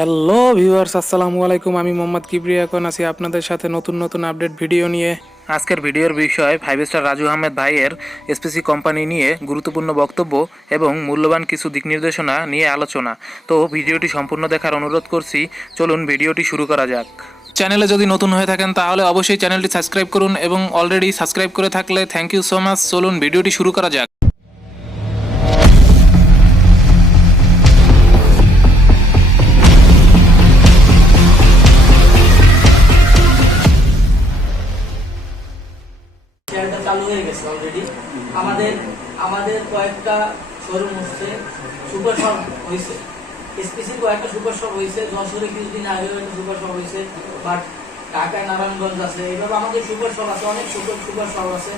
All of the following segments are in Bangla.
হ্যালো ভিউয়ার্স, আসসালামু আলাইকুম। আমি মোহাম্মদ কিবরিয়া এখন আছি আপনাদের সাথে নতুন নতুন আপডেট ভিডিও নিয়ে। আজকের ভিডিওর বিষয় 5 স্টার রাজু আহমেদ ভাইয়ের এসপিসি কোম্পানি নিয়ে গুরুত্বপূর্ণ বক্তব্য এবং মূল্যবান কিছু দিক নির্দেশনা নিয়ে আলোচনা। তো ভিডিওটি সম্পূর্ণ দেখার অনুরোধ করছি। চলুন ভিডিওটি শুরু করা যাক। চ্যানেলে যদি নতুন হয়ে থাকেন তাহলে অবশ্যই চ্যানেলটি সাবস্ক্রাইব করুন এবং অলরেডি সাবস্ক্রাইব করে থাকলে থ্যাংক ইউ সো মাচ। চলুন ভিডিওটি শুরু করা যাক। শেয়ারটা চালু হয়ে গেছে অলরেডি। আমাদের আমাদের কয়েকটা শোরুম হচ্ছে সুপার শপ হয়েছে, এসপিসির কয়েকটা সুপার শপ হয়েছে, যশোরে কিছুদিন আগেও একটা সুপার শপ হয়েছে, বাট ঢাকায় নারায়ণগঞ্জ আছে, এইভাবে আমাদের সুপার শপ আছে, অনেক সুপার শপ আছে।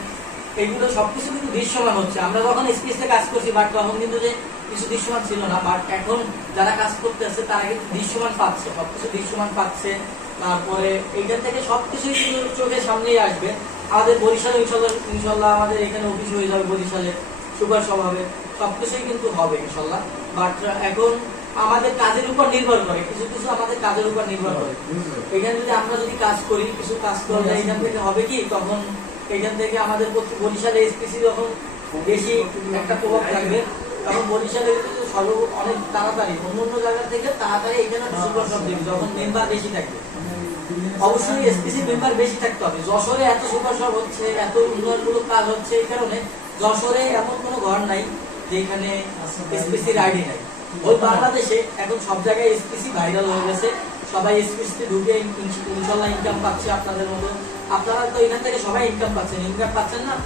এইগুলো সবকিছু কিন্তু দৃশ্যমান হচ্ছে। আমরা যখন এসপিসিতে কাজ করছি বাট তখন কিন্তু যে কিছু দৃশ্যমান ছিল না, বাট এখন যারা কাজ করতে আছে তারা কিন্তু দৃশ্যমান পাচ্ছে, সবকিছু দৃশ্যমান পাচ্ছে। তারপরে এইখান থেকে সবকিছুই কিন্তু চোখের সামনেই আসবে। আমাদের বরিশালে ইনশাল্লাহ আমাদের এখানে অফিস হয়ে যাবে, বরিশালে সুপার শপ হবে, সবকিছুই কিন্তু হবে ইনশাল্লাহ। বাট এখন আমাদের কাজের উপর নির্ভর করে, কিছু কিছু আমাদের কাজের উপর নির্ভর করে। এখানে যদি আমরা যদি কাজ করি, কিছু কাজ করলে এখান থেকে হবে কি, তখন এখান থেকে আমাদের বরিশালে এসপিসি যখন বেশি একটা প্রভাব থাকবে, তখন বরিশালে অনেক তাড়াতাড়ি অন্য অন্য জায়গা থেকে তাড়াতাড়ি এখানে সুপার শপ দেবে যখন মেম্বার বেশি থাকবে। অবশ্যই এসপিসি মেম্বার বেশি থাকতে হবে। যশোরে এত সুপার শপ হচ্ছে, এত উন্নয়নমূলক কাজ হচ্ছে, এই কারণে যশোরে এমন কোনো ঘর নাই যেখানে এসপিসির আইডি নাই। ওই বাংলাদেশে এখন সব জায়গায় এসপিসি ভাইরাল হয়ে গেছে, সবাই এসপিসিতে ঢুকে ইনশাল্লাহ ইনকাম পাচ্ছে। আপনাদের মতো আপনারা তো এখান থেকে সবাই ইনকাম পাচ্ছেন না?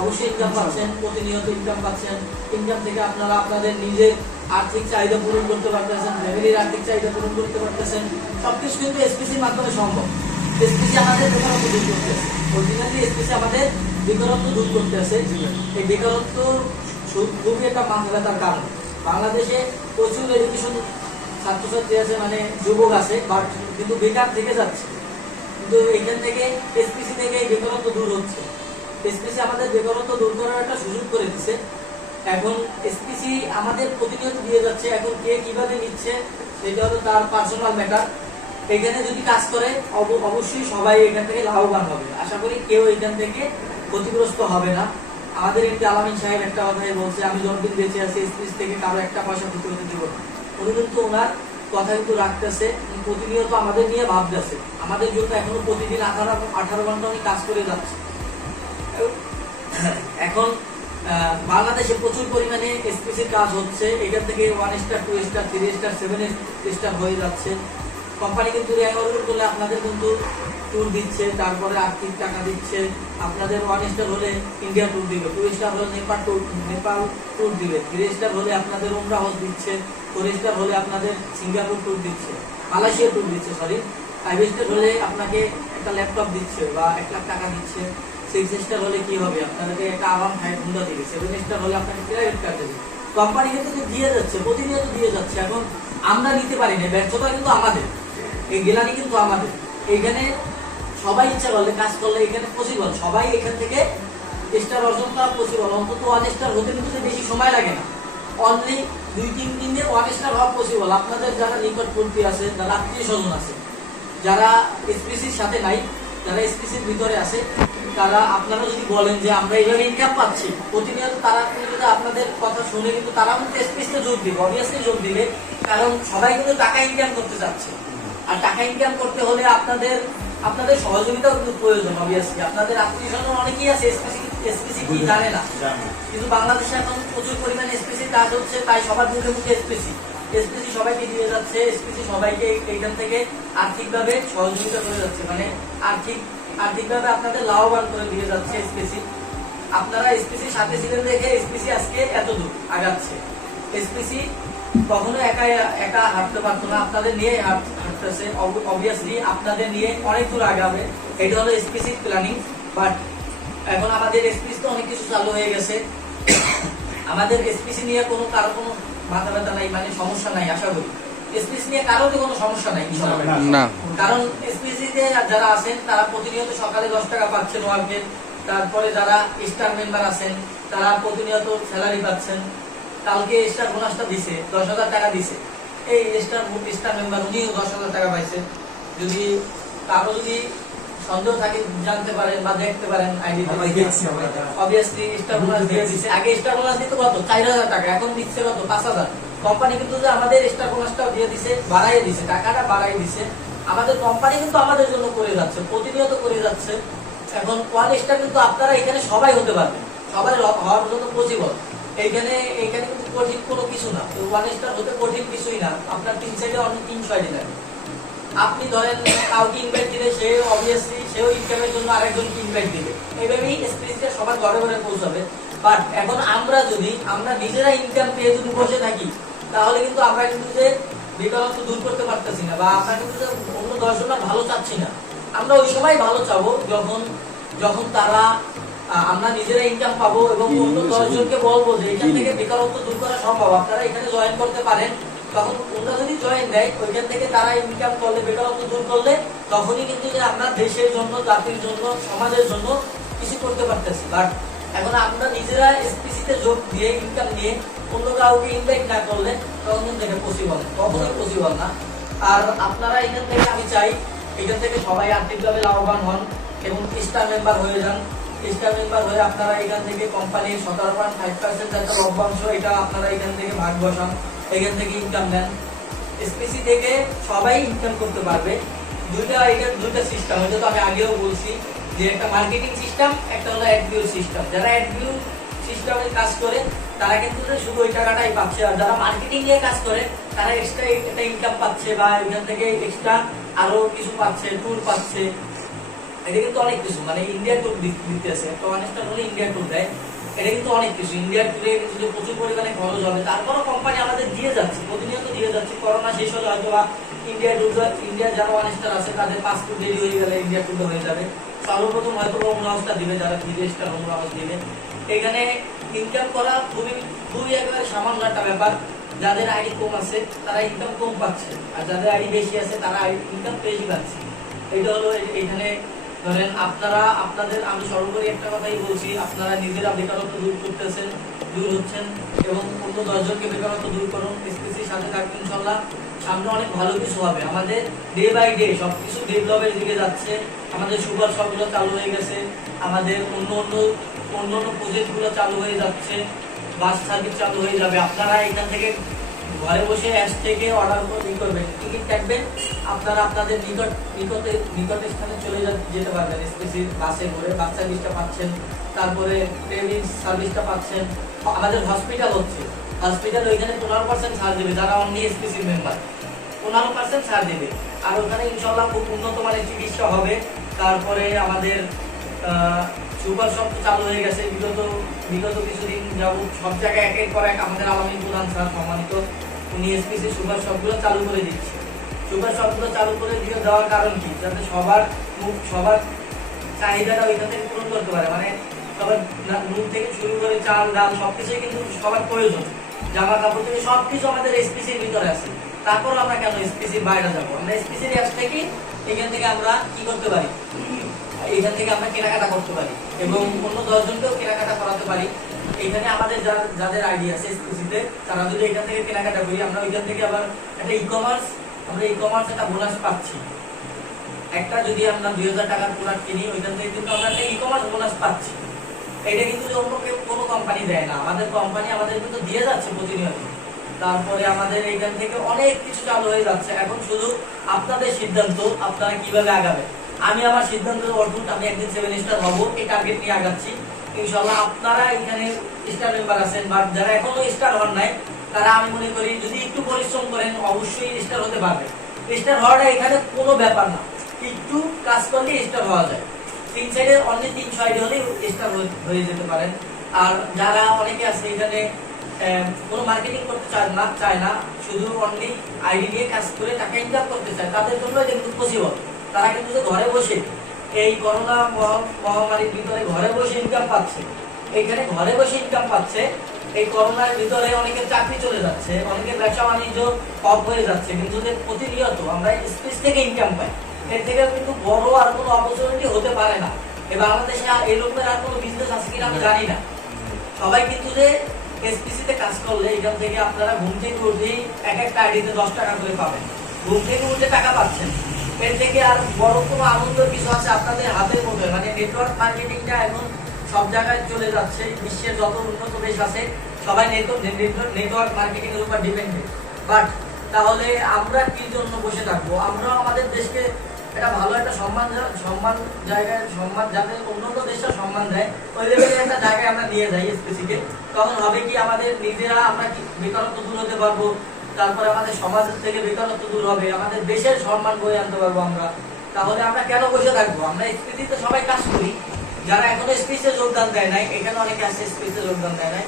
অবশ্যই ইনকাম পাচ্ছেন, প্রতিনিয়ত ইনকাম পাচ্ছেন। ইনকাম থেকে আপনারা আপনাদের নিজের আর্থিক চাহিদা পূরণ করতে পারতেছেন, ফ্যামিলির আর্থিক চাহিদা পূরণ করতে পারতেছেন। সবকিছু কিন্তু এসপিসির মাধ্যমে সম্ভব। এসপিসি আমাদের বেকারত্ব দূর করতে আছে, অরিজিনালি এসপিসি আমাদের বেকারত্ব দূর করতে আছে। এই বেকারত্ব খুবই একটা মাথা ব্যথার কারণ। বাংলাদেশে প্রচুর এডুকেশন ছাত্রছাত্রী আছে, মানে যুবক আছে, বাট কিন্তু বেকার থেকে যাচ্ছে। কিন্তু এখান থেকে এসপিসি থেকে এই বেকারত্ব দূর হচ্ছে। এসপিসি আমাদের বেকারত্ব দূর করার একটা সুযোগ করে দিচ্ছে। এখন এসপিসি আমাদের প্রতিনিয়ত দিয়ে যাচ্ছে, এখন কে কিভাবে নিচ্ছে সেটা হলো তার পার্সোনাল ম্যাটার। এখানে যদি কাজ করে অবশ্যই সবাই এখান থেকে লাভবান হবে। আশা করি কেউ এখান থেকে ক্ষতিগ্রস্ত হবে না। আমাদের এমপি আলামিন সাহেব একটা কথাই বলছে, আমি যতদিন বেঁচে আছি এসপিসি থেকে কারো একটা পয়সা ক্ষতি হতে দেব না। উনি কিন্তু ওনার কথা কিন্তু রাখতেছে, প্রতিনিয়ত আমাদের নিয়ে ভাবতেছে। আমাদের জন্য এখনো প্রতিদিন 18 ঘন্টা উনি কাজ করে যাচ্ছে। এখন বাংলাদেশে প্রচুর পরিমাণে এসপিসির কাজ হচ্ছে, এখান থেকে 1 স্টার 2 স্টার 3 স্টার 7 স্টার হয়ে যাচ্ছে। কোম্পানি কিন্তু রেয়ার করলে আপনাদের কিন্তু ট্যুর দিচ্ছে, তারপরে আর্থিক টাকা দিচ্ছে। আপনাদের 1 স্টার হলে ইন্ডিয়া ট্যুর দিবে, 2 স্টার হলে নেপাল ট্যুর দিবে, 3 স্টার হলে আপনাদের উমরা হজ দিচ্ছে, 4 স্টার হলে আপনাদের সিঙ্গাপুর ট্যুর দিচ্ছে, মালয়েশিয়া ট্যুর দিচ্ছে, 5 স্টার হলে আপনাকে একটা ল্যাপটপ দিচ্ছে বা 1 লাখ টাকা দিচ্ছে। 6 স্টার হলে কি হবে, আপনাদেরকে একটা আরাম খায় হুন্ডা দিবে। 7 স্টার হলে আপনাকে ক্রেডিট কার্ড দেবে। কোম্পানি কিন্তু দিয়ে যাচ্ছে, প্রতিনিয়ত দিয়ে যাচ্ছে। এখন আমরা নিতে পারি না, ব্যর্থতা কিন্তু আমাদের, এই গেলানি কিন্তু আমাদের। এখানে সবাই ইচ্ছা করলে কাজ করলে এখানে পসিবল, সবাই এখান থেকে স্টার অর্জন করা পসিবল। অন্তত 1 স্টার হতে কিন্তু বেশি সময় লাগে না, অনলি 2-3 দিনে 1 স্টার হওয়া পসিবল। আপনাদের যারা নিকটবর্তী আছে, যারা আত্মীয় স্বজন আছে, যারা এসপিসির সাথে নাই, যারা এসপিসির ভিতরে আছে, তারা আপনারা যদি বলেন যে আমরা এইভাবে ইনকাম পাচ্ছি প্রতিনিয়ত, তারা কিন্তু আপনাদের কথা শুনে কিন্তু তারা কিন্তু এসপিসিতে যোগ দিবে, অবভিয়াসলি যোগ দিবে। কারণ সবাই কিন্তু টাকা ইনকাম করতে চাচ্ছে, আর টাকা ইনকাম করতে হলে আপনাদের সহযোগিতাও কিন্তু প্রয়োজন। অবভিয়াসলি আপনাদের আত্মীয় স্বজন অনেকেই আছে এসপিসি কি জানে না, কিন্তু বাংলাদেশে এখন প্রচুর পরিমাণে এসপিসির কাজ হচ্ছে, তাই সবার মুখে মুখে এসপিসি সবাইকে দিয়ে যাচ্ছে। এসপিসি সবাইকে এইখান থেকে আর্থিকভাবে সহযোগিতা করে যাচ্ছে, মানে আর্থিকভাবে আপনাদের লাভবান করে দিয়ে যাচ্ছে এসপিসি। আপনারা এসপিসির সাথে ছিলেন দেখে এসপিসি আজকে এত দূর আগাচ্ছে। এসপিসি কখনো একা হাঁটতে পারতো না, আপনাদের নিয়ে হাঁটতেছে। অবভিয়াসলি আপনাদের নিয়ে অনেক দূর আগাবে, এটা হলো এসপিসির প্ল্যানিং। বাট এখন আমাদের এসপিসি তো অনেক কিছু চালু হয়ে গেছে। আমাদের এসপিসি নিয়ে কারো কোনো মাথা ব্যথা নাই, মানে সমস্যা নাই। আশা করি এসপিসি নিয়ে কারোর কোনো সমস্যা নাই না, কারণ এসপিসি তে যারা আছেন তারা প্রতিনিয়ত সকালে 10 টাকা পাচ্ছেন ওয়ার্কে। তারপরে যারা স্টার মেম্বার আছেন তারা প্রতিনিয়ত স্যালারি পাচ্ছেন। কালকে স্টার বোনাসটা দিছে, 10,000 টাকা দিছে। এই স্টার মেম্বার উনিও 10,000 টাকা পাইছে। যদি কারো যদি সন্দেহ থাকে জানতে পারেন বা দেখতে পারেন আইডি অবভিয়াসলি স্টার বোনাস দিয়ে দিচ্ছে। আগে স্টার বোনাস দিত কত 4,000 টাকা, এখন দিচ্ছে কত 5,000। কোম্পানি কিন্তু যে আমাদের স্টার বোনাসটাও দিয়ে দিছে, বাড়াই দিছে, টাকাটা বাড়াই দিছে। আমাদের কোম্পানি কিন্তু আমাদের জন্য করে যাচ্ছে, প্রতিনিয়ত করে যাচ্ছে। এখন ওয়ান স্টার কিন্তু আপনারা এখানে সবাই হতে পারবেন, সবাই হওয়ার জন্য পসিবল। এইখানে কিন্তু কঠিন কোনো কিছু না, ওয়ান স্টার হতে কঠিন কিছুই না। আপনার 3 সাইডে অনেক 300 আইডি লাগে। আপনি ধরেন কাউকে ইনভাইট দিলে সে অবভিয়াসলি সেও ইনকামের জন্য আরেকজনকে ইনভাইট দিবে, এইভাবেই স্পিরিটটা সবার ঘরে ঘরে পৌঁছাবে। বাট এখন আমরা নিজেরা ইনকাম পেয়ে যদি বসে থাকি, তাহলে কিন্তু আমরা কিন্তু যে বেকারত্ব দূর করতে পারতেছি না, বা আমরা কিন্তু যে অন্য 10 জনের ভালো চাচ্ছি না। আমরা ওই সময় ভালো চাবো যখন তারা আমরা নিজেরা ইনকাম পাবো এবং অন্য 10 জনকে বলবো যে এখান থেকে বেকারত্ব দূর করা সম্ভব, আপনারা এখানে জয়েন করতে পারেন। তখন ওরা যদি জয়েন দেয়, ওইখান থেকে তারা ইনকাম করলে, বেকারত্ব দূর করলে, তখনই কিন্তু যে আমরা দেশের জন্য, জাতির জন্য, সমাজের জন্য কিছু করতে পারতেছি। বাট এখন আমরা নিজেরা এসপিসিতে যোগ দিয়ে ইনকাম নিয়ে অন্য কাউকে ইনভাইট না করলে তখন কিন্তু এটা পসিবল, কখনোই পসিবল না। আর আপনারা এখান থেকে, আমি চাই এখান থেকে সবাই আর্থিকভাবে লাভবান হন এবং স্টার মেম্বার হয়ে যান। স্টার মেম্বার হয়ে আপনারা এখান থেকে কোম্পানির 17.5% একটা লভ্যাংশ, এটা আপনারা এখান থেকে ভাগ বসান, এখান থেকে ইনকাম দেন। এসপিসি থেকে সবাই ইনকাম করতে পারবে। দুইটা সিস্টেম, এটা তো আমি আগেও বলছি যে একটা মার্কেটিং সিস্টেম, একটা হলো অ্যাডভিউ সিস্টেম। যারা অ্যাডভিউ সিস্টেমে কাজ করে তারা কিন্তু শুধু ওই টাকাটাই পাচ্ছে, আর যারা মার্কেটিং নিয়ে কাজ করে তারা এক্সট্রা একটা ইনকাম পাচ্ছে, বা এখান থেকে এক্সট্রা আরো কিছু পাচ্ছে, ট্যুর পাচ্ছে। এটা কিন্তু অনেক কিছু, মানে ইন্ডিয়া ট্যুর দিতেছে, একটা অনেকটা হলে ইন্ডিয়া ট্যুর দেয়। এটা কিন্তু অনেক কিছু, ইন্ডিয়া ট্যুরে কিন্তু প্রচুর পরিমাণে খরচ হবে। তারপরও কোম্পানি আমাদের দিয়ে যাচ্ছে, প্রতিনিয়ত দিয়ে যাচ্ছে। করোনা শেষ হলে হয়তো বা ইন্ডিয়া যারা ওয়ান স্টার আছে তাদের পাসপোর্ট দেরি হয়ে গেলে ইন্ডিয়া ট্যুরটা হয়ে যাবে। সর্বপ্রথম হয়তো হোম হাউসটা দিবে, যারা 3 স্টার হোম হাউস দিবে। এখানে ইনকাম করা খুবই একেবারে সামান্য একটা ব্যাপার। যাদের আইডি কম আছে তারা ইনকাম কম পাচ্ছে, আর যাদের আইডি বেশি আছে তারা ইনকাম বেশি পাচ্ছে। এটা হলো এখানে ধরেন আমি সর্বোপরি একটা কথাই বলছি, আপনারা নিজেরা বেকারত্ব দূর হচ্ছেন এবং অন্য 10 জনকে বেকারত্ব দূর করুন। এসপিসির সাথে থাকবেন, ইনশাআল্লাহ সামনে অনেক ভালো কিছু হবে। আমাদের ডে বাই ডে সবকিছু ডেভেলপের দিকে যাচ্ছে। আমাদের সুপার শপগুলো চালু হয়ে গেছে, আমাদের অন্য প্রজেক্টগুলো চালু হয়ে যাচ্ছে, বাস সার্ভিস চালু হয়ে যাবে। আপনারা এখান থেকে ঘরে বসে অ্যাপ থেকে অর্ডার করে করবেন, টিকিট কাটবেন, আপনারা আপনাদের নিকট স্থানে চলে যেতে পারবেন। স্পেসিফিক বাসে করে বাস সার্ভিসটা পাচ্ছেন, তারপরে ট্রেনিং সার্ভিসটা পাচ্ছেন। আমাদের হসপিটাল হচ্ছে, হসপিটাল ওইখানে 15% ছাড় দেবে যারা অনলি স্পেসিফিক মেম্বার, 15% ছাড় দেবে। আর ওখানে ইনশাআল্লাহ খুব উন্নত মানের চিকিৎসা হবে। তারপরে আমাদের সুপার শপ চালু হয়ে গেছে বিগত কিছুদিন যাবত সব জায়গায় এক পর এক। আমাদের আলামিন প্রধান স্যার সম্মানিত, উনি এসপিসি সুপার শপগুলো চালু করে দিচ্ছে। সুপার শপগুলো চালু করে দিয়ে দেওয়ার কারণ কি, যাতে সবার চাহিদাটা ওইখান থেকে পূরণ করতে পারে। মানে সবার নুন থেকে শুরু করে চাল ডাল সবকিছুই কিন্তু সবার প্রয়োজন, জামা কাপড় থেকে সবকিছু আমাদের এসপিসির ভিতরে আছে। তারপর আমরা কেন এসপিসির বাইরে যাবো? আমরা এসপিসির অ্যাপ থেকে এখান থেকে আমরা কি করতে পারি, এখান থেকে আমরা কেনাকাটা করতে পারি এবং অন্য 10 জনকেও কেনাকাটা করাতে পারি। এখানে আমাদের যাদের আইডি আছে এসপিসিতে, তারা যদি এখান থেকে কেনাকাটা করি, আমরা ওইখান থেকে আবার একটা ই-কমার্স একটা বোনাস পাচ্ছি। একটা যদি আমরা 2000 টাকার প্রোডাক্ট কিনি, ওইখান থেকে কিন্তু আমরা একটা ই-কমার্স বোনাস পাচ্ছি। এটা কিন্তু অন্য কোনো কোম্পানি দেয় না, আমাদের কোম্পানি আমাদের কিন্তু দিয়ে যাচ্ছে প্রতিনিয়ত। তারপরে আমাদের এইখান থেকে অনেক কিছু চালু হয়ে যাচ্ছে। এখন শুধু আপনাদের সিদ্ধান্ত, আপনারা কিভাবে আগাবেন। আমি আমার সিদ্ধান্ত অটুট, আমি একদিন 7 স্টার হব, এই টার্গেট নিয়ে আগাচ্ছি ইনশাআল্লাহ। আপনারা এখানে স্টার মেম্বার আছেন বা যারা এখনো স্টার হন নাই, তারা আমি মনে করি যদি একটু পরিশ্রম করেন অবশ্যই স্টার হতে পারবে। স্টার হওয়াটা এখানে কোনো ব্যাপার না, একটু কাজ করলে স্টার হওয়া যায়। 3 সাইডে অনলি 300 আইডি হলে স্টার হয়ে যেতে পারেন। আর যারা অনেকে আছে এখানে কোনো মার্কেটিং করতে চায় না, শুধু অনলি আইডি নিয়ে কাজ করে টাকা ইনকাম করতে চায়, তাদের জন্য এটা কিন্তু পসিবল। তারা কিন্তু ঘরে বসে এই করোনা মহামারীর ভিতরে ঘরে বসে ইনকাম পাচ্ছে। এইখানে ঘরে বসে ইনকাম পাচ্ছে। এই করোনার ভিতরে অনেকের চাকরি চলে যাচ্ছে, অনেকের ব্যবসা বাণিজ্য অফ হয়ে যাচ্ছে, কিন্তু প্রতিনিয়ত আমরা স্পেস থেকে ইনকাম পাই। এর থেকে কিন্তু বড় আর কোনো অপরচুনিটি হতে পারে না। এই বাংলাদেশে এই রকমের আর কোনো বিজনেস আছে কিনা আমি জানি না। সবাই কিন্তু যে এসপিসি তে কাজ করলে এখান থেকে আপনারা ঘুম থেকে উঠেই এক একটা আইডিতে 10 টাকা করে পাবেন। ঘুম থেকে উঠে টাকা পাচ্ছেন, এর থেকে আর বড় কোনো আনন্দের কিছু আছে আপনাদের হাতের মধ্যে। মানে নেটওয়ার্ক মার্কেটিংটা এখন সব জায়গায় চলে যাচ্ছে, বিশ্বের যত উন্নত দেশ আছে সবাই নেটওয়ার্ক মার্কেটিং এর উপর ডিপেন্ডেন্ট। বাট তাহলে আমরা কি জন্য বসে থাকবো? আমরা আমাদের দেশকে এটা ভালো একটা সম্মান জায়গায়, সম্মান যাতে অন্যান্য দেশটা সম্মান দেয় ওই লেভেলের একটা জায়গায় আমরা নিয়ে যাই এসপিসিকে। তখন হবে কি আমাদের নিজেরা আমরা কি বেকারত্ব দূর হতে পারবো, তারপরে আমাদের সমাজ থেকে বেকারত্ব দূর হবে, আমাদের দেশের সম্মান বয়ে আনতে পারবো আমরা। তাহলে আমরা কেন বসে থাকবো? আমরা এসপিসিতে সবাই কাজ করি, যারা এখনো এসপিসিতে যোগদান দেয় নাই, এখানে অনেকে আছে এসপিসিতে যোগদান দেয় নাই,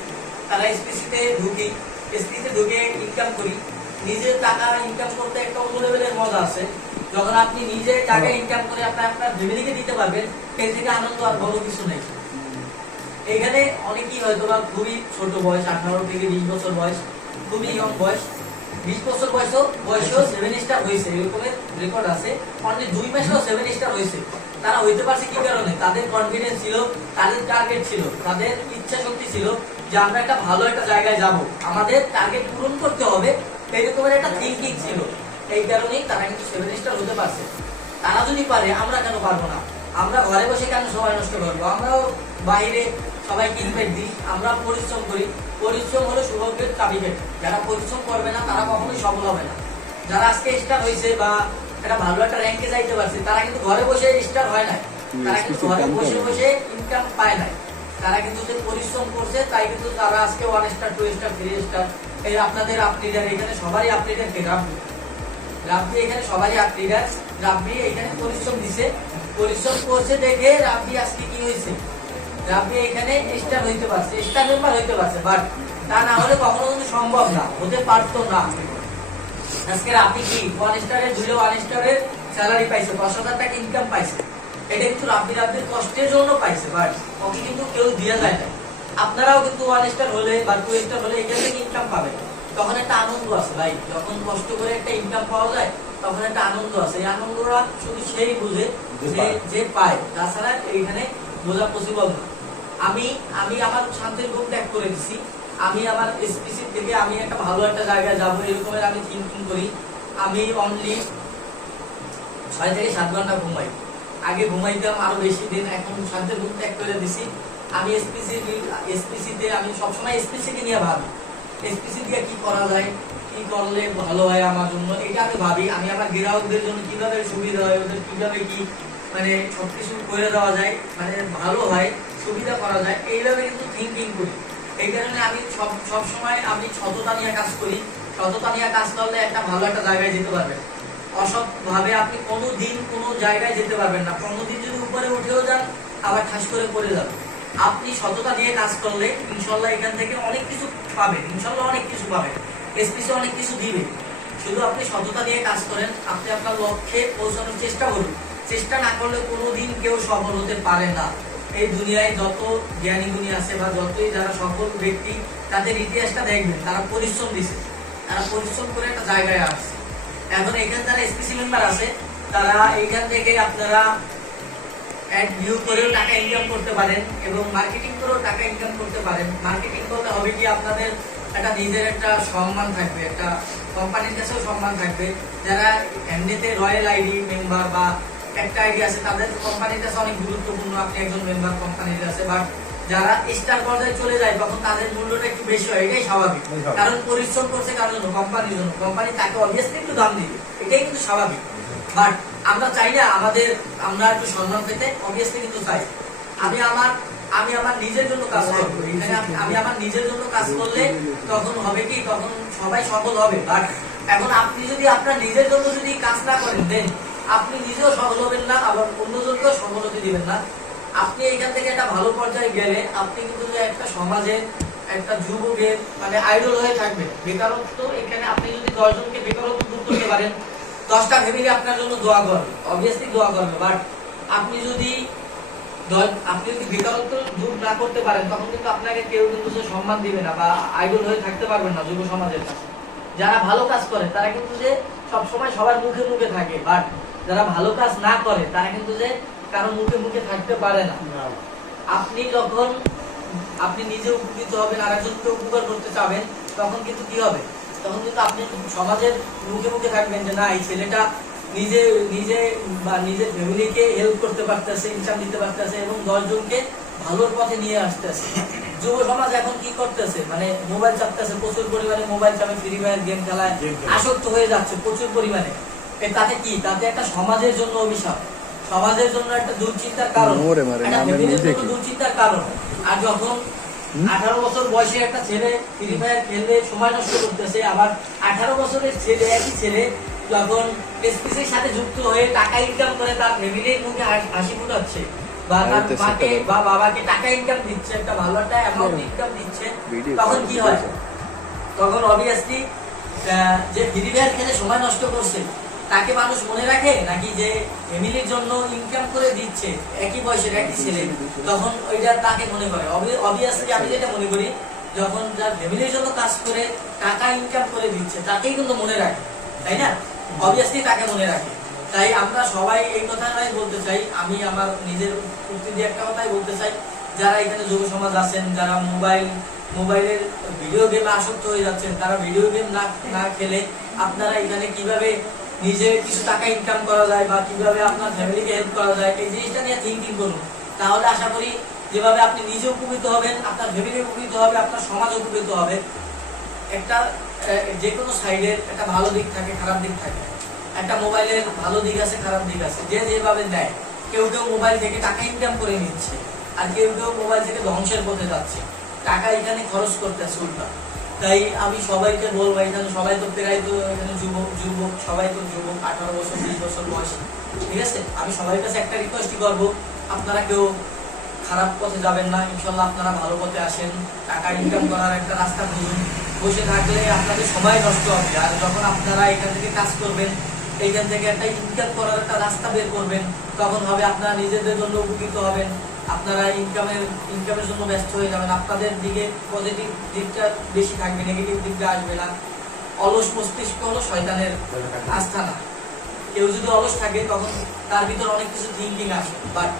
তারা এসপিসিতে ঢুকি, এসপিসিতে ঢুকে ইনকাম করি। নিজের টাকা ইনকাম করতে একটা অন্য লেভেলের মজা আছে। যখন আপনি নিজে টাকা ইনকাম করে আপনার ফ্যামিলিকে দিতে পারবেন, এর থেকে আনন্দ আর বড় কিছু নেই। এখানে অনেকেই হয়তো বা খুবই ছোট বয়স, 18 থেকে 20 বছর বয়স, খুবই ইয়ং বয়স, 20 বছর বয়সেও 7 স্টার হয়েছে, এরকমের রেকর্ড আছে। অনলি 2 মাসেও 7 স্টার হয়েছে। তারা হইতে পারছে কি কারণে? তাদের কনফিডেন্স ছিল, তাদের টার্গেট ছিল, তাদের ইচ্ছা শক্তি ছিল যে আমরা একটা ভালো একটা জায়গায় যাব, আমাদের টার্গেট পূরণ করতে হবে, এইরকমের একটা থিঙ্কিং ছিল। এই কারণেই তারা কিন্তু 7 স্টার হতে পারছে। তারা যদি পারে, আমরা কেন পারবো না? আমরা ঘরে বসে কেন সময় নষ্ট করবো? আমরাও বাইরে সবাইকে ইনভাইট দিই, আমরা পরিশ্রম করি। পরিশ্রম হলো সৌভাগ্যের চাবিকাঠি। যারা পরিশ্রম করবে না তারা কখনোই সফল হবে না। যারা আজকে স্টার হয়েছে বা একটা ভালো একটা র্যাঙ্কে যাইতে পারছে, তারা কিন্তু ঘরে বসে স্টার হয় নাই, তারা কিন্তু ঘরে বসে বসে ইনকাম পায় নাই। তারা কিন্তু যে পরিশ্রম করছে, তাই কিন্তু তারা আজকে 1 স্টার, 2 স্টার, 3 স্টার। এই আপনাদের আপলিডার এখানে সবারই আপলিডার কে? রাব্বি এখানে সবারই আপলিডার। রাব্বি এখানে পরিশ্রম দিছে, পরিশ্রম করছে দেখে রাব্বি আজকে কি হয়েছে, রাব্বি এখানে স্টার হইতে পারছে, স্টার মেম্বার হইতে পারছে। বাট তা না হলে কখনো কিন্তু সম্ভব না, হতে পারতো না। আজকে রাব্বি কি 1 স্টারের 1 স্টারের স্যালারি পাইছে, 10,000 টাকা ইনকাম পাইছে। এটা কিন্তু রাব্বির কষ্টের জন্য পাইছে, বাট ওকে কিন্তু কেউ দিয়ে যায় না। আপনারাও কিন্তু 1 স্টার হলে বা 2 স্টার হলে এখান থেকে ইনকাম পাবেন, তখন একটা আনন্দ আছে ভাই। যখন কষ্ট করে একটা ইনকাম পাওয়া যায় তখন একটা আনন্দ আছে। এই আনন্দটা শুধু সেই বুঝে যে পায়, তাছাড়া এইখানে বোঝা পসিবল না। আমি আমার শান্তির ঘুম ত্যাগ করে দিছি। আমি আমার এসপিসি থেকে আমি একটা ভালো একটা জায়গায় যাবো, এরকমের আমি থিঙ্কিং করি। আমি অনলি 6 থেকে 7 ঘন্টা ঘুমাই। আগে ঘুমাইতাম আরো বেশি দিন, এখন শান্তির ঘুম ত্যাগ করে দিছি। আমি এসপিসিতে আমি সবসময় এসপিসিকে নিয়ে ভাবি, এসপিসি দিয়ে কি করা যায়, কি করলে ভালো হয় আমার জন্য, এটা আমি ভাবি। আমি আমার গ্রাহকদের জন্য কিভাবে সুবিধা হয়, ওদের কিভাবে কি মানে সবকিছু করে দেওয়া যায়, মানে ভালো হয়, সুবিধা করা যায়, এইভাবে কিন্তু থিঙ্কিং করি। এই কারণে আমি সব সময় আমি সততা নিয়ে কাজ করি। সততা নিয়ে কাজ করলে একটা ভালো একটা জায়গায় যেতে পারবেন। অসৎ ভাবে আপনি কোনোদিন কোনো জায়গায় যেতে পারবেন না। কোনোদিন যদি উপরে উঠেও যান, আবার ঠাস করে পড়ে যান। আপনি সততা দিয়ে কাজ করলে ইনশাল্লাহ এখান থেকে অনেক কিছু পাবেন, ইনশাল্লাহ অনেক কিছু পাবেন, এসপিসি অনেক কিছু দিবে। শুধু আপনি সততা দিয়ে কাজ করেন, আপনি আপনার লক্ষ্যে পৌঁছানোর চেষ্টা করুন। চেষ্টা না করলে কোনোদিন কেউ সফল হতে পারে না। এই দুনিয়ায় যত জ্ঞানী গুণী আছে বা যতই যারা সফল ব্যক্তি, তাদের ইতিহাসটা দেখবেন, তারা পরিশ্রম দিছে, তারা পরিশ্রম করে একটা জায়গায় আসছে। এখন এখানে যারা এসপিসি মেম্বার আছে, তারা এইখান থেকে আপনারা অ্যাড ভিউ করেও টাকা ইনকাম করতে পারেন এবং মার্কেটিং করেও টাকা ইনকাম করতে পারেন। মার্কেটিং করতে হবে কি, আপনাদের একটা নিজের একটা সম্মান থাকবে, একটা কোম্পানির কাছেও সম্মান থাকবে। যারা এমনিতে রয়্যাল আইডি মেম্বার বা একটা আইডি আছে, তাদের কোম্পানির কাছে অনেক গুরুত্বপূর্ণ, আপনি একজন মেম্বার কোম্পানির কাছে। বাট যারা স্টার পর্যায়ে চলে যায়, তখন তাদের মূল্যটা একটু বেশি হয়, এটাই স্বাভাবিক। কারণ পরিশ্রম করছে কার জন্য? কোম্পানির জন্য। কোম্পানি তাকে অবভিয়াসলি একটু দাম দিবে, এটাই কিন্তু স্বাভাবিক। বাট আমরা চাই না আমরা একটু সম্মান পেতে? অবভিয়াসলি কিন্তু চাই। আমি আমার নিজের জন্য কাজ করবো। এখানে আমি আমার নিজের জন্য কাজ করলে তখন হবে কি, তখন সবাই সফল হবে। বাট এখন আপনি যদি আপনার নিজের জন্য যদি কাজ না করেন, দেন আপনি নিজেও সফল হবেন না, আবার অন্যজনকেও সফল হতে দিবেন না। আপনি এখান থেকে একটা ভালো পর্যায়ে গেলে আপনি কিন্তু একটা সমাজে একটা যুবকের মানে আইডল হয়ে থাকবেন। বেকারত্ব, এখানে আপনি যদি 10 জনকে বেকারত্ব দূর করতে পারেন, 10টা ফ্যামিলি আপনার জন্য দোয়া করবে, অবভিয়াসলি দোয়া করবে। বাট আপনি যদি বেকারত্ব দূর না করতে পারেন, তখন কিন্তু আপনাকে কেউ কিন্তু সম্মান দিবে না বা আইডল হয়ে থাকতে পারবেন না যুব সমাজের কাছে। যারা ভালো কাজ করে তারা কিন্তু যে সবসময় সবার মুখে মুখে থাকে, বাট যারা ভালো কাজ না করে তারা কিন্তু যে কারো মুখে মুখে থাকতে পারে না। আপনি যখন আপনি নিজে উপকৃত হবেন, আরেকজনকে উপকার করতে চাবেন, তখন কিন্তু কি হবে, তখন কিন্তু আপনি সমাজের মুখে মুখে থাকবেন যে না এই ছেলেটা নিজে নিজে বা নিজের ফ্যামিলিকে হেল্প করতে পারতেছে, ইনকাম দিতে পারতেছে এবং 10 জনকে ভালোর পথে নিয়ে আসতেছে। যুব সমাজ এখন কি করতেছে, মানে মোবাইল চাপতেছে, প্রচুর পরিমাণে মোবাইল চাপে, ফ্রি ফায়ার গেম খেলায় আসক্ত হয়ে যাচ্ছে প্রচুর পরিমাণে। তাতে কি, তাতে একটা সমাজের জন্য অভিশাপ, সমাজের জন্য একটা দুশ্চিন্তার কারণ, একটা ফ্যামিলির জন্য দুশ্চিন্তার কারণ। আর যখন 18 বছর বয়সে একটা ছেলে ফ্রি ফায়ার খেললে সময় নষ্ট করতেছে, আবার 18 বছরের ছেলে, একই ছেলে যখন এসপিসির সাথে যুক্ত হয়ে টাকা ইনকাম করে তার ফ্যামিলির মুখে হাসি ফুটাচ্ছে বা তার মাকে বা বাবাকে টাকা ইনকাম দিচ্ছে, একটা ভালো একটা অ্যামাউন্ট ইনকাম দিচ্ছে, তখন কি হয়, তখন অবভিয়াসলি যে ফ্রি ফায়ার খেলে সময় নষ্ট করছে তাকে মানুষ মনে রাখে নাকি যে ফ্যামিলির জন্য ইনকাম করে দিচ্ছে একই বয়সের একই ছেলে, তখন ওইটা তাকে মনে করে। অবভিয়াসলি আমি যেটা মনে করি, যখন যার ফ্যামিলির জন্য কাজ করে টাকা ইনকাম করে দিচ্ছে তাকেই কিন্তু মনে রাখে, তাই না? অবভিয়াসলি তাকে মনে রাখে। তাই আমরা সবাই এই কথাটাই বলতে চাই, আমি আমার নিজের উক্তি দিয়ে একটা কথাই বলতে চাই, যারা এখানে যুব সমাজ আছেন, যারা মোবাইলের ভিডিও গেমে আসক্ত হয়ে যাচ্ছেন, তারা ভিডিও গেম না খেলে আপনারা এখানে কিভাবে নিজে কিছু টাকা ইনকাম করা যায় বা কিভাবে আপনার ফ্যামিলিকে হেল্প করা যায়, এই জিনিসটা নিয়ে থিঙ্কিং করুন। তাহলে আশা করি যেভাবে আপনি নিজে উপকৃত হবেন, আপনার ফ্যামিলি উপকৃত হবে, আপনার সমাজ উপকৃত হবে। একটা যে কোনো সাইডের একটা ভালো দিক থাকে, খারাপ দিক থাকে। একটা মোবাইলের ভালো দিক আছে, খারাপ দিক আছে, যে যেভাবে দেয়। কেউ কেউ মোবাইল থেকে টাকা ইনকাম করে নিচ্ছে, আর কেউ কেউ মোবাইল থেকে ধ্বংসের পথে যাচ্ছে, টাকা এখানে খরচ করতেছে উল্টা। তাই আমি সবাইকে বলবো, এখানে সবাই তো প্রায় তো এখানে যুবক সবাই তো যুবক, 18 বছর 20 বছর বয়স, ঠিক আছে? আমি সবার কাছে একটা রিকোয়েস্টই করবো, আপনারা কেউ খারাপ পথে যাবেন না, ইনশাল্লাহ আপনারা ভালো পথে আসেন, টাকা ইনকাম করার একটা রাস্তা খুঁজুন। বসে থাকলে আপনাদের সময় নষ্ট হবে, আর যখন আপনারা এখান থেকে কাজ করবেন, এইখান থেকে একটা ইনকাম করার একটা রাস্তা বের করবেন, তখন হবে আপনারা নিজেদের জন্য উপকৃত হবেন, আপনারা ইনকামের জন্য ব্যস্ত হয়ে যাবেন, আপনাদের দিকে পজিটিভ দিকটা বেশি থাকবে, নেগেটিভ দিকটা আসবে না। অলস মস্তিষ্ক হলো শয়তানের আস্থানা। কেউ যদি অলস থাকে তখন তার ভিতর অনেক কিছু থিঙ্কিং আসে, বাট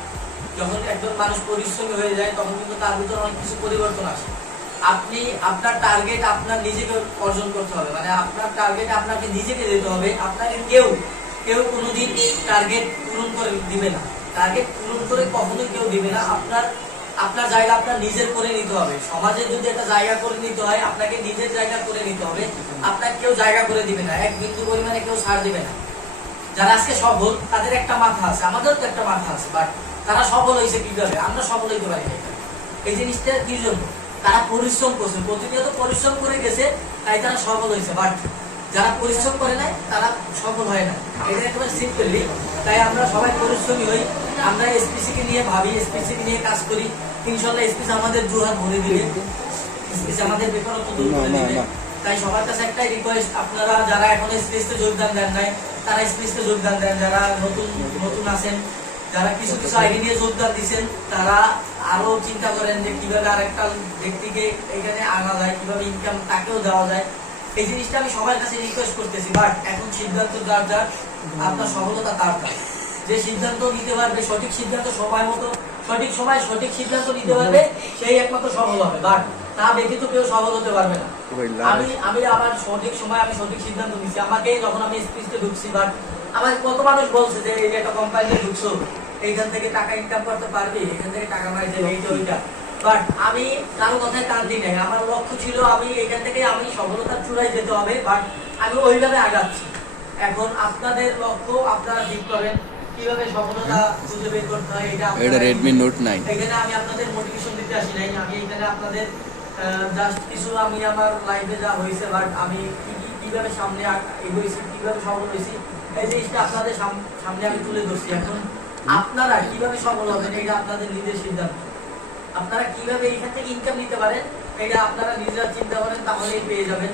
যখন একজন মানুষ পরিশ্রমী হয়ে যায় তখন কিন্তু তার ভিতর অনেক কিছু পরিবর্তন আসে। আপনি আপনার টার্গেট আপনার নিজেকে অর্জন করতে হবে, মানে আপনার টার্গেট আপনাকে নিজেকে দিতে হবে। আপনাকে কেউ কোনোদিন টার্গেট পূরণ করে দিবে না, টার্গেট পূরণ করে কখনোই কেউ দিবে না। আপনার জায়গা আপনার নিজের করে নিতে হবে। সমাজে যদি একটা জায়গা করে নিতে হয়, আপনাকে নিজের জায়গা করে নিতে হবে। আপনাকে কেউ জায়গা করে দিবে না, এক বিন্দু পরিমাণে কেউ ছাড় দিবে না। যারা আজকে সফল, তাদের একটা মাথা আছে, আমাদেরও তো একটা মাথা আছে, বাট তারা সফল হয়েছে কিভাবে, আমরা সফল হইতে পারি না। এই জিনিসটা কি জন্য? তারা পরিশ্রম করছে, প্রতিনিয়ত পরিশ্রম করে গেছে, তাই তারা সফল হয়েছে। বাট যারা পরিশ্রম করে নাই তারা সফল হয় না, এটা একেবারে সিম্পলি। তাই আমরা সবাই পরিশ্রমী হই, আমরা এসপিসি কে নিয়ে ভাবি, এসপিসি কে নিয়ে কাজ করি, ইনশাল্লাহ এসপিসি আমাদের দুহাত ভরে দিবে, এসপিসি আমাদের বেকারত্ব দূর করে দিবে। তাই সবার কাছে একটাই রিকোয়েস্ট, আপনারা যারা এখন এসপিসিতে যোগদান দেন নাই তারা এসপিসিতে যোগদান দেন, যারা নতুন আছেন, যারা কিছু আইডি নিয়ে যোগদান দিচ্ছেন, তারা আরো চিন্তা করেন যে কিভাবে আরেকটা ব্যক্তিকে এখানে আনা যায়, কিভাবে ইনকাম তাকেও দেওয়া যায়। এই জিনিসটা আমি সবার কাছে রিকোয়েস্ট করতেছি। বাট এখন সিদ্ধান্ত যার, আপনার সফলতা তার। যে সিদ্ধান্ত নিতে পারবে, সঠিক সিদ্ধান্ত সময় মতো, সঠিক সময় সঠিক সিদ্ধান্ত নিতে পারবে, সেই একমাত্র সফল হবে। বাট তা ব্যতীত কেউ সফল হতে পারবে না। আমি আমার সঠিক সময় আমি সঠিক সিদ্ধান্ত নিচ্ছি। আমাকে যখন আমি স্পিচে ঢুকছি, বাট আমার কত মানুষ বলছে যে এই যে একটা কোম্পানিতে ঢুকছো, এইখান থেকে টাকা ইনকাম করতে পারবি, এখান থেকে টাকা পাই যাবে, এইটা ওইটা। বাট আমি কারো কথায় কান দিই নাই। আমার লক্ষ্য ছিল আমি এখান থেকে আমি সফলতার চূড়ায় যেতে হবে, বাট আমি ওইভাবে আগাচ্ছি। এখন আপনাদের লক্ষ্য আপনারা ঠিক করেন কিভাবে সফলতা খুঁজে বের করতে হয়। এটা Redmi Note 9। এখানে আমি আপনাদের মোটিভেশন দিতে আসি নাই, আমি এখানে আপনাদের জাস্ট কিছু আমি আমার লাইফে যা হয়েছে, বাট আমি কিভাবে সামনে এগোইছি, কিভাবে সফল হয়েছি, এই জিনিসটা আপনাদের সামনে আমি তুলে ধরছি। এখন আপনারা কিভাবে সফল হবেন এটা আপনাদের নিজের সিদ্ধান্ত। আপনারা কিভাবে এখান থেকে ইনকাম নিতে পারেন এটা আপনারা নিজেরা চিন্তা করেন, তাহলেই পেয়ে যাবেন।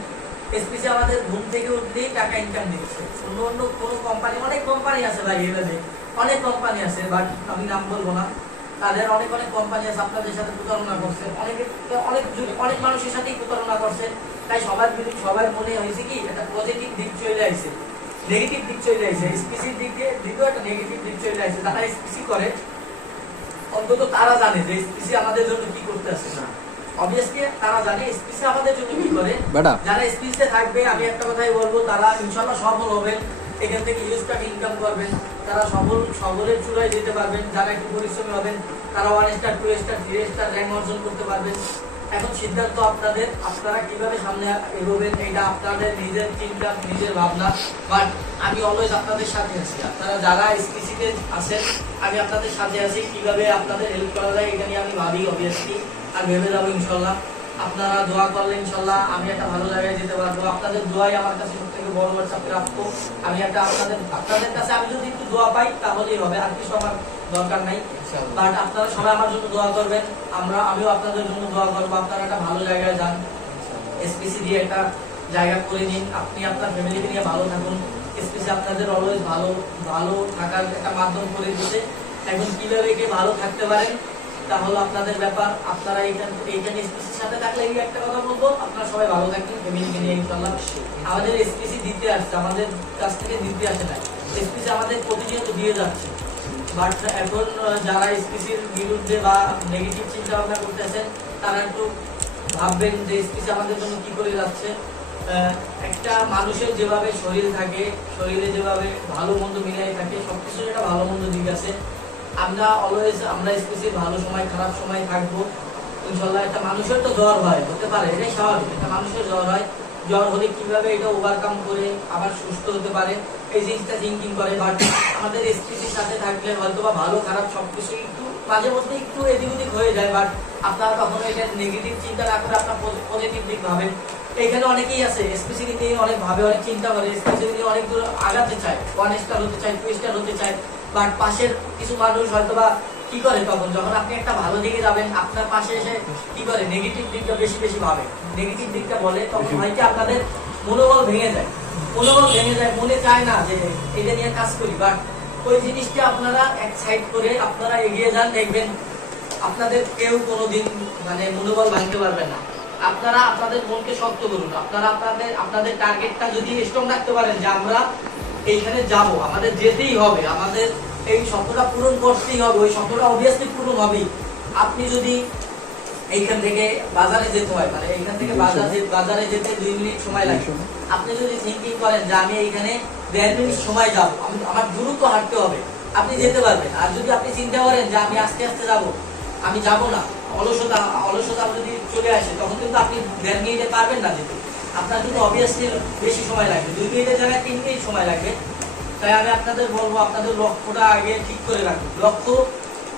এসপিসি আমাদের ঘুম থেকে উঠলেই টাকা ইনকাম দিচ্ছে। অন্য কোনো কোম্পানি, অনেক কোম্পানি আছে ভাই, এভাবে অনেক কোম্পানি আছে, বাট আমি নাম বলবো না। তাদের অনেক কোম্পানি আছে, আপনাদের সাথে প্রতারণা করছে, অনেক মানুষের সাথেই প্রতারণা করছে। তাই সবার মনে হয়েছে কি একটা পজিটিভ দিক চলে আসছে, নেগেটিভ দিক চলে আসছে। এসপিসির দিকে দ্বিতীয় একটা নেগেটিভ দিক চলে আসছে। তারা এসপিসি করে অন্তত তারা জানে যে এসপিসি আমাদের জন্য কি করতে আসে না। অবভিয়াসলি তারা জানে এসপিসি আমাদের জন্য কি করে। যারা এসপিসিতে থাকবে আমি একটা কথাই বলবো, তারা ইনশাআল্লাহ সফল হবেন, এখান থেকে হিউজ টাকা ইনকাম করবেন, তারা সফলের চূড়ায় যেতে পারবেন। যারা একটু পরিশ্রমী হবেন তারা 1 স্টার 2 স্টার 3 স্টার র্যাঙ্ক অর্জন করতে পারবেন। এখন সিদ্ধান্ত আপনাদের, আপনারা কিভাবে সামনে এগোবেন এটা আপনাদের নিজের চিন্তা, নিজের ভাবনা। বাট আমি অলওয়েজ আপনাদের সাথে আছি। আপনারা যারা এসপিসিতে আছেন আমি আপনাদের সাথে আছি, কিভাবে আপনাদের হেল্প করা যায় এটা নিয়ে আমি ভাবি অবভিয়াসলি, আর ভেবে যাবো ইনশাল্লাহ। আপনারা দোয়া করলে ইনশাল্লাহ আমি একটা ভালো জায়গায় যেতে পারবো। আপনাদের দোয়াই আমার কাছে সব থেকে বড় প্রাপ্য। আমি একটা আপনাদের কাছে আমি যদি একটু দোয়া পাই তাহলেই হবে, আর কিছু আমার দরকার নাই। বাট আপনারা সবাই আমার জন্য দোয়া করবেন, আমিও আপনাদের জন্য দোয়া করবো। আপনারা একটা ভালো জায়গায় যান, এসপিসি দিয়ে একটা জায়গা করে নিন, আপনি আপনার ফ্যামিলিকে নিয়ে ভালো থাকুন। এসপিসি আপনাদের অলওয়েজ ভালো থাকার একটা মাধ্যম করে দিচ্ছে। এখন কিভাবে কে ভালো থাকতে পারেন তাহলে আপনাদের ব্যাপার। আপনারা এইখানে এসপিসির সাথে থাকলে এই একটা কথা বলবো, আপনারা সবাই ভালো থাকবেন ফ্যামিলিকে নিয়ে ইনশাআল্লাহ। আমাদের এসপিসি দিতে আসছে, আমাদের কাছ থেকে দিতে আসে না, এসপিসি আমাদের প্রতিনিয়ত দিয়ে যাচ্ছে। বাট এখন যারা এসপিসির বিরুদ্ধে বা নেগেটিভ চিন্তা ভাবনা করতেছেন তারা একটু ভাববেন যে এসপিসি আমাদের জন্য কি করে যাচ্ছে। একটা মানুষের যেভাবে শরীর থাকে, শরীরে যেভাবে ভালো মন্দ মিলাই থাকে, সবকিছু একটা ভালো মন্দ দিক আছে। আমরা এসপিসি ভালো সময় খারাপ সময় থাকবো ইনশাল্লাহ। একটা মানুষের তো জ্বর হয়, হতে পারে, এটাই স্বাভাবিক। একটা মানুষের জ্বর হয়, জ্বর হলে কিভাবে এটা ওভারকাম করে আবার সুস্থ হতে পারে এই জিনিসটা থিঙ্কিং করে। বাট আমাদের এসপিসির সাথে থাকলে হয়তো বা ভালো খারাপ সবকিছু একটু মাঝে মধ্যে একটু এদিক ওদিক হয়ে যায়। বাট আপনারা কখনো এটা নেগেটিভ চিন্তা না করে আপনার পজিটিভ দিক ভাবেন। এখানে অনেকেই আছে এসপিসি নিয়ে অনেক ভাবে, অনেক চিন্তা করে, এসপিসি নিয়ে অনেক দূর আগাতে চায়, 1 স্টার হতে চায়, 2 স্টার হতে চায়। বাট পাশের কিছু মানুষ হয়তো বা কি করে, তখন যখন আপনি একটা ভালো দিকে যাবেন আপনার পাশে এসে কি করে নেগেটিভ দিকটা বেশি ভাবে, নেগেটিভ দিকটা বলে, তখন হয়তো আপনাদের মনোবল ভেঙে যায়, মনে চায় না যে এটা নিয়ে কাজ করি। বাট ওই জিনিসটা আপনারা এক সাইড করে আপনারা এগিয়ে যান, দেখবেন আপনাদের কেউ কোনোদিন মানে মনোবল ভাঙতে পারবে না। আপনারা আপনাদের মনকে শক্ত করুন। আপনারা আপনাদের টার্গেটটা যদি স্ট্রং রাখতে পারেন যে আমরা এইখানে যাব, আমাদের যেতেই হবে, আমাদের এই স্বপ্নটা পূরণ করতেই হবে, ওই স্বপ্নটা অবভিয়াসলি পূরণ হবেই। আপনি যদি এইখান থেকে বাজারে যেতে হয়, মানে এইখান থেকে বাজারে যেতে 2 মিনিট সময় লাগে, আপনি যদি থিঙ্কিং করেন যে আমি এইখানে 1.5 মিনিট সময় যাব, আমার দ্রুত হাঁটতে হবে, আপনি যেতে পারবেন। আর যদি আপনি চিন্তা করেন যে আমি আস্তে আস্তে যাব, আমি যাব না, অলসতা যদি চলে আসে, তখন কিন্তু আপনি 1.5 মিনিটে পারবেন না যেতে। আপনার কিন্তু অবভিয়াসলি বেশি সময় লাগবে, 2 মিনিটের জায়গায় 3 মিনিট সময় লাগবে। তাই আমি আপনাদের বলবো আপনাদের লক্ষ্যটা আগে ঠিক করে রাখুন।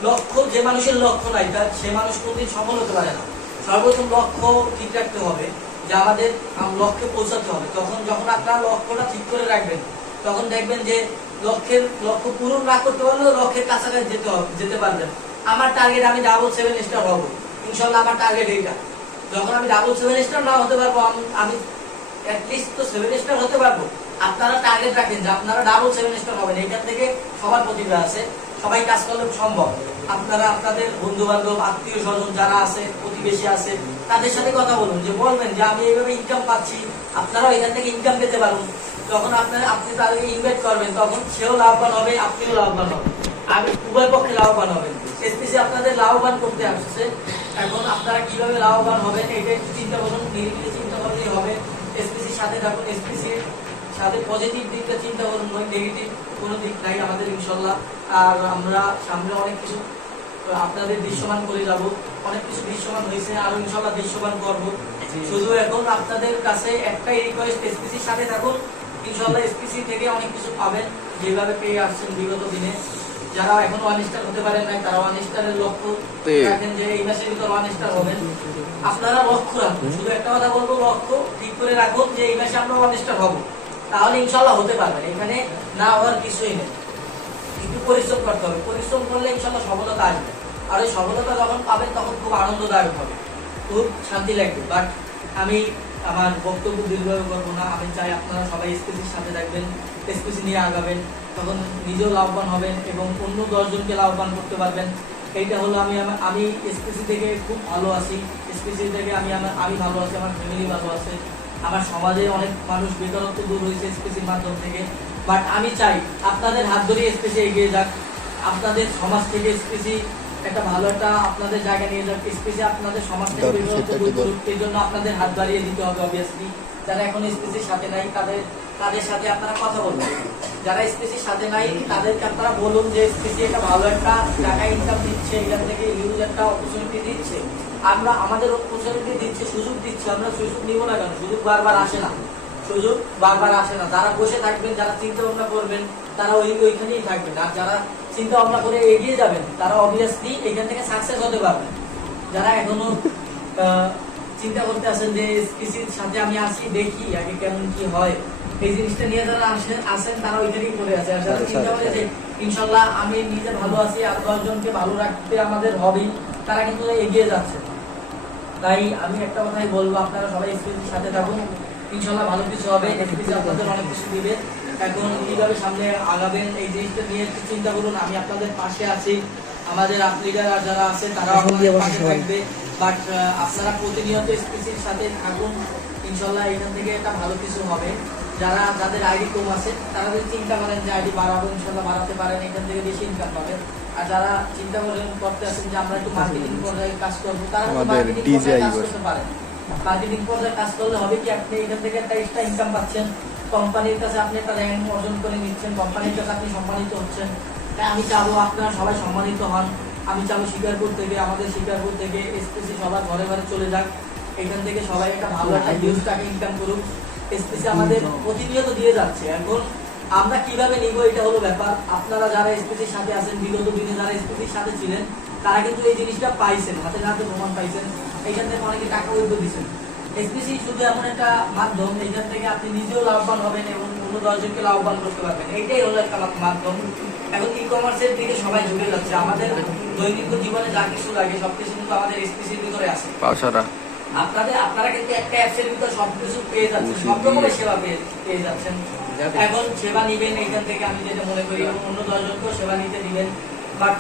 লক্ষ্য যে মানুষের লক্ষ্য নাই তার সে মানুষ কোনদিন সফল হতে পারে না। সর্বপ্রথম লক্ষ্য ঠিক রাখতে হবে যে আমাদের লক্ষ্যে পৌঁছাতে হবে। যখন আপনারা লক্ষ্যটা ঠিক করে রাখবেন তখন দেখবেন যে লক্ষ্য পূরণ না করতে পারলেও লক্ষ্যের কাছাকাছি যেতে পারবেন। আমার টার্গেট আমি 7 স্টার হবো ইনশাল্লাহ, আমার টার্গেট এইটা। যখন আমি 7 স্টার না হতে পারবো, আমি অ্যাটলিস্ট তো 7 স্টার হতে পারবো। আপনারা টার্গেট রাখেন যে আপনারা 7 স্টার হবেন, এইখান থেকে সবার প্রতিভা আছে, সবাই কাজ করলে সম্ভব। আপনারা আপনাদের বন্ধু বান্ধব, আত্মীয় স্বজন যারা আছে, প্রতিবেশী আছে, তাদের সাথে কথা বলুন, যে বলবেন যে আমি এইভাবে ইনকাম পাচ্ছি, আপনারাও এখান থেকে ইনকাম পেতে পারুন। যখন আপনি তাদেরকে ইনভাইট করবেন তখন সেও লাভবান হবে, আপনিও লাভবান হবেন, আমি উভয় পক্ষে লাভবান হবেন। এসপিসি আপনাদের লাভবান করতে আসছে। এখন আপনারা কিভাবে লাভবান হবেন এটা একটু চিন্তা করুন, নিরিবিলি চিন্তা করলেই হবে। এসপিসির সাথে থাকুন, এসপিসির সাথে পজিটিভ দিকটা চিন্তা করুন, নেগেটিভ কোনো দিক নাই আমাদের ইনশাল্লাহ। আর আমরা সামনে অনেক কিছু আপনাদের দৃশ্যমান করে যাব, অনেক কিছু দৃশ্যমান হয়েছে, আরো ইনশাল্লাহ দৃশ্যমান করবো। শুধু এখন আপনাদের কাছে একটাই রিকোয়েস্ট, এসপিসির সাথে থাকুন ইনশাল্লাহ। এসপিসি থেকে অনেক কিছু পাবেন যেভাবে পেয়ে আসছেন বিগত দিনে। যারা এখন 1 স্টার হতে পারেন নাই তারা 1 স্টারের লক্ষ্য রাখেন যে এই মাসের ভিতর 1 স্টার হবেন। আপনারা লক্ষ্য রাখুন, শুধু একটা কথা বলবো, লক্ষ্য ঠিক করে রাখুন যে এই মাসে আমরা 1 স্টার হবো, তাহলে ইনশাল্লাহ হতে পারবেন। এখানে না হওয়ার কিছুই নেই, একটু পরিশ্রম করতে হবে, পরিশ্রম করলে ইনশাল্লাহ সফলতা আসবে। আর ওই সফলতা যখন পাবেন তখন খুব আনন্দদায়ক হবে, খুব শান্তি লাগবে। বাট আমি আমার বক্তব্য দীর্ঘায়ু করবো না, আমি চাই আপনারা সবাই এসপিসির সাথে থাকবেন, এসপিসি নিয়ে আগাবেন, তখন নিজেও লাভবান হবেন এবং অন্য 10 জনকে লাভবান করতে পারবেন। এইটা হলো আমি এসপিসি থেকে খুব ভালো আছি, এসপিসি থেকে আমি ভালো আছি, আমার ফ্যামিলি ভালো আছে, আমার সমাজে অনেক মানুষ বেকারত্ব দূর হয়েছে এসপিসির মাধ্যম থেকে। বাট আমি চাই আপনাদের হাত ধরে এসপিসি এগিয়ে যাক, আপনাদের সমাজ থেকে এসপিসি একটা ভালো একটা আপনাদের জায়গা নিয়ে যাক, স্পেশালি আপনাদের সমাজ থেকে বের হতে গুরুত্ব, এই জন্য আপনাদের হাত বাড়িয়ে দিতে হবে। অবভিয়াসলি যারা এখন স্পেসির সাথে নাই তাদের সাথে আপনারা কথা বলবেন, যারা স্পেসির সাথে নাই তাদেরকে আপনারা বলুন যে স্পেসি একটা ভালো একটা টাকা ইনকাম দিচ্ছে, এখান থেকে ইউজ একটা অপরচুনিটি দিচ্ছে, আমরা আমাদের অপরচুনিটি দিচ্ছে, সুযোগ দিচ্ছে, আমরা সুযোগ নিব না কেন? সুযোগ বারবার আসে না, সুযোগ বারবার আসে না। যারা বসে থাকবেন, যারা চিন্তা ভাবনা করবেন, তারা ওইখানেই থাকবেন, আর যারা চিন্তা ভাবনা করে এগিয়ে যাবেন তারা অবভিয়াসলি এখান থেকে সাকসেস হতে পারবেন। যারা এখনো চিন্তা করতে আছেন যে কৃষির সাথে আমি আসি, দেখি আগে কেমন কি হয়, এই জিনিসটা নিয়ে যারা আসেন তারা ওইখানেই করে আছে। আর যারা চিন্তা করে যে ইনশাল্লাহ আমি নিজে ভালো আছি আর 10 জনকে ভালো রাখতে আমাদের হবেই, তারা কিন্তু এগিয়ে যাচ্ছে। তাই আমি একটা কথাই বলবো, আপনারা সবাই এসপিসির সাথে থাকুন, ইনশাল্লাহ ভালো কিছু হবে। এসপিসি আপনাদের অনেক কিছু দিবে। এখন কিভাবে সামনে আগাবেন এই জিনিসটা নিয়ে একটু চিন্তা করুন। আমি আপনাদের পাশে আছি, আমাদের লিডার যারা আছে তারাও আমাদের পাশে থাকবে। বাট আপনারা প্রতিনিয়ত এসপিসির সাথে থাকুন, ইনশাল্লাহ এখান থেকে একটা ভালো কিছু হবে। যাদের আইডি কম আছে তারা যদি চিন্তা করেন যে আইডি বাড়াবো, ইনশাল্লাহ বাড়াতে পারেন, এখান থেকে বেশি ইনকাম পাবেন। আর যারা চিন্তা করতে আছেন যে আমরা একটু মার্কেটিং পর্যায়ে কাজ করবো, তারা মার্কেটিং পর্যায়ে কাজ করতে পারেন। মার্কেটিং পর্যায়ে কাজ করলে হবে কি, আপনি এখান থেকে একটা এক্সট্রা ইনকাম পাচ্ছেন, কোম্পানির কাছে আপনি একটা র্যাঙ্ক অর্জন করে নিচ্ছেন, কোম্পানির কাছে আপনি সম্মানিত হচ্ছেন। তাই আমি চাবো আপনারা সবাই সম্মানিত হন। আমি চাবো শিকারপুর থেকে, আমাদের শিকারপুর থেকে এসপিসি সবার ঘরে ঘরে চলে যাক, এখান থেকে সবাই একটা ভালো একটা হিউজ টাকা ইনকাম করুক। এসপিসি আমাদের প্রতিনিয়ত দিয়ে যাচ্ছে, এখন আমরা কিভাবে নিব এটা হলো ব্যাপার। আপনারা যারা এসপিসির সাথে আছেন, বিগত দিনে যারা এসপিসির সাথে ছিলেন, তারা কিন্তু এই জিনিসটা পাইছেন, হাতে হাতে প্রমাণ পাইছেন, এইখান থেকে অনেকে টাকা উইথড্র দিচ্ছেন। এসপিসি শুধু এমন একটা মাধ্যম, এখান থেকে আপনি নিজেও লাভবান হবেন এবং অন্য 10 জনকে লাভবান করতে পারবেন, এইটাই হলো একটা মাধ্যম। এখন ই কমার্সের দিকে সবাই ঝুঁকে যাচ্ছে, আমাদের দৈনিক জীবনে যা কিছু লাগে সবকিছু কিন্তু আমাদের এসপিসির ভিতরে আছে। আপনারা কিন্তু একটা অ্যাপসের ভিতরে সবকিছু পেয়ে যাচ্ছেন, সব রকমের সেবা পেয়ে যাচ্ছেন। এখন সেবা নিবেন এইখান থেকে, আমি যেটা মনে করি, এবং অন্য 10 জনকেও সেবা নিতে দিবেন। বাট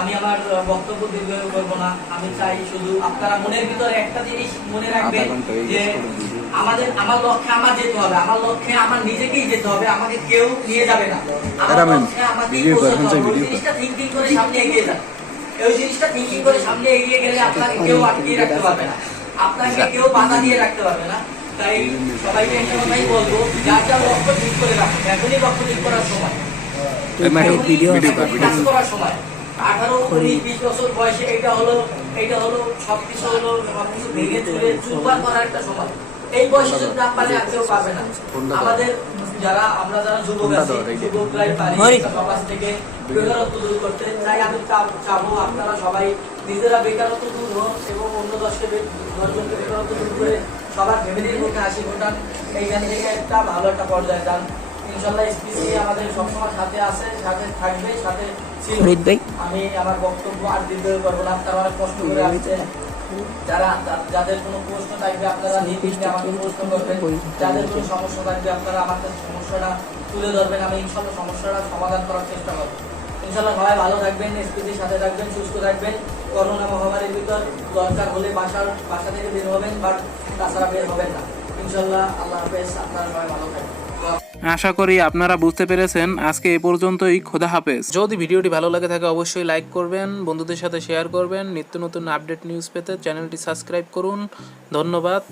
আমি আমার বক্তব্য দীর্ঘ করবো না, আমি চাই শুধু আপনারা মনের ভিতরে একটা জিনিস মনে রাখবেন যে আমার লক্ষ্যে আমার যেতে হবে, আমার লক্ষ্যে আমার নিজেকেই যেতে হবে, আমাকে কেউ নিয়ে যাবে না, আমার লক্ষ্যে আমাকেই পৌঁছাতে হবে। ওই জিনিসটা থিঙ্কিং করে সামনে এগিয়ে যান, ওই জিনিসটা থিঙ্কিং করে সামনে এগিয়ে গেলে আপনাকে কেউ আটকিয়ে রাখতে পারবে না, আপনাকে কেউ বাধা দিয়ে রাখতে পারবে না। তাই সবাইকে একটা কথাই বলবো, যার যার লক্ষ্য ঠিক করে রাখুন, এখনই লক্ষ্য ঠিক করার সময়, কাজ করার সময়। 18, 19, 20 বছর বয়সে এটা হলো সবকিছু ভেঙে চুরে চুরমার করার একটা সময়। এই বয়সে যদি না পারে আর কেউ পারবে না। আমরা যারা যুবক আছি, যুবকরাই পারি সমাজ থেকে বেকারত্ব দূর করতে। তাই আমি চাবো আপনারা সবাই নিজেরা বেকারত্ব দূর হোক এবং অন্য 10 জনকে বেকারত্ব দূর করে সবার ফ্যামিলির মধ্যে হাসি ফোটান, এইখান থেকে একটা ভালো একটা পর্যায়ে যান। ইনশাল্লাহ এসপিসি আমাদের সবসময় সাথে আছে, সাথে থাকবে, সাথে ছিল। আমি আমার বক্তব্য আর দীর্ঘ করবো না, আপনারা অনেক কষ্ট করে আসছেন। যাদের কোনো প্রশ্ন থাকবে আপনারা নির্বিঘ্নে আমাকে প্রশ্ন করবেন, যাদের কোনো সমস্যা থাকবে আপনারা আমার কাছে সমস্যাটা তুলে ধরবেন, আমি ইনশাল্লাহ সমস্যাটা সমাধান করার চেষ্টা করবো। ইনশাল্লাহ সবাই ভালো থাকবেন, এসপিসির সাথে থাকবেন, সুস্থ থাকবেন। করোনা মহামারীর ভিতর দরকার হলে বাসা থেকে বের হবেন, বাট তাছাড়া বের হবেন না। ইনশাল্লাহ আল্লাহ হাফেজ, আপনারা সবাই ভালো থাকবেন। আশা করি আপনারা বুঝতে পেরেছেন। আজকে এই পর্যন্তই, খোদা হাফেজ। যদি ভিডিওটি ভালো লাগে থাকে অবশ্যই লাইক করবেন, বন্ধুদের সাথে শেয়ার করবেন। নিত্য নতুন আপডেট নিউজ পেতে চ্যানেলটি সাবস্ক্রাইব করুন। ধন্যবাদ।